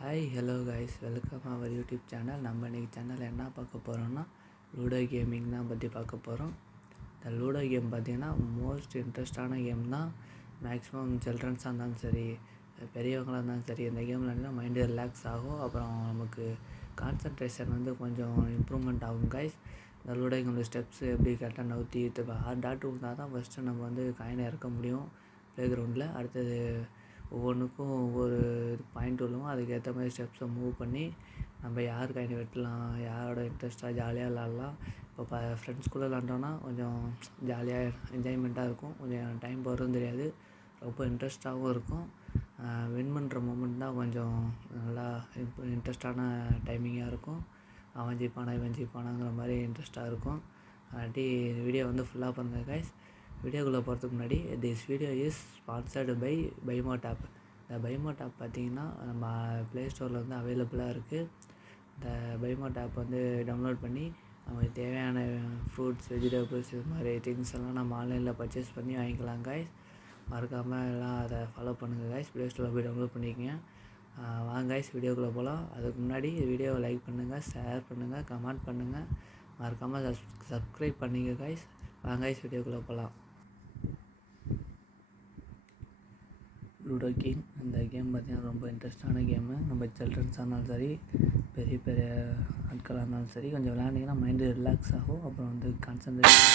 Hi hello guys, welcome our YouTube channel. நம்ம இன்றைக்கி சேனலில் என்ன பார்க்க போகிறோம்னா லூடோ கேமிங் தான் பற்றி பார்க்க போகிறோம். இந்த லூடோ கேம் பார்த்திங்கன்னா மோஸ்ட் இன்ட்ரெஸ்டான கேம் தான். மேக்ஸிமம் சில்ட்ரன்ஸாக இருந்தாலும் சரி, பெரியவங்களாக இருந்தாலும் சரி, இந்த கேமில் இருந்தால் மைண்டு ரிலாக்ஸ் ஆகும். அப்புறம் நமக்கு கான்சன்ட்ரேஷன் கொஞ்சம் இம்ப்ரூவ்மெண்ட் ஆகும் கைஸ். இந்த லூடோ கேமில் ஸ்டெப்ஸ் எப்படி கரெக்டாக நவுத்தி டாட் இருந்தால் தான் ஃபஸ்ட்டு நம்ம காயினை இறக்க முடியும் ப்ளே கிரவுண்டில். அடுத்தது ஒவ்வொன்றுக்கும் ஒவ்வொரு பாயிண்ட் விழுவும். அதுக்கேற்ற மாதிரி ஸ்டெப்ஸை மூவ் பண்ணி நம்ம யார் காயினை வெட்டலாம், யாரோட இன்ட்ரெஸ்ட்டாக ஜாலியாக விளாட்லாம். இப்போ ஃப்ரெண்ட்ஸ்குள்ளே விளாண்டோன்னா கொஞ்சம் ஜாலியாக என்ஜாய்மெண்ட்டாக இருக்கும். கொஞ்சம் டைம் போகிறதும் தெரியாது, ரொம்ப இன்ட்ரெஸ்ட்டாகவும் இருக்கும். வின் பண்ணுற மூமெண்ட் தான் கொஞ்சம் நல்லா இன்ட்ரெஸ்டான டைமிங்காக இருக்கும். அவன் ஜெயிப்பானா இவன் ஜெயிப்பானாங்கிற மாதிரி இன்ட்ரெஸ்ட்டாக இருக்கும். வீடியோ ஃபுல்லாக பாருங்கள் கைஸ். வீடியோக்குள்ளே போகிறதுக்கு முன்னாடி, this video is sponsored by Bymode app. இந்த பைமோட் ஆப் பார்த்திங்கன்னா நம்ம ப்ளே ஸ்டோரில் அவைலபிளாக இருக்குது. இந்த பைமோட் ஆப் டவுன்லோட் பண்ணி நமக்கு தேவையான ஃப்ரூட்ஸ், வெஜிடபிள்ஸ், இது மாதிரி திங்ஸ் எல்லாம் நம்ம ஆன்லைனில் பர்ச்சேஸ் பண்ணி வாங்கிக்கலாம் கைஸ். மறக்காமல் எல்லாம் அதை ஃபாலோ பண்ணுங்கள் கைஸ். ப்ளே ஸ்டோரில் போய் டவுன்லோட் பண்ணிக்கங்க. வாங்க கைஸ், வீடியோக்குள்ளே போகலாம். அதுக்கு முன்னாடி வீடியோவை லைக் பண்ணுங்கள், ஷேர் பண்ணுங்கள், கமெண்ட் பண்ணுங்கள், மறக்காமல் சப்ஸ்கிரைப் பண்ணிங்க கைஸ். வாங்க கைஸ், வீடியோக்குள்ளே போகலாம். லூடோ கிங் இந்த கேம் பார்த்திங்கன்னா ரொம்ப இன்ட்ரெஸ்டான கேமு. நம்ம சில்ட்ரன்ஸாக இருந்தாலும் சரி, பெரிய பெரிய ஆட்களாக இருந்தாலும் சரி, கொஞ்சம் விளையாண்டிங்கன்னா மைண்டு ரிலாக்ஸ் ஆகும். அப்புறம் கான்சன்ட்ரேஷன்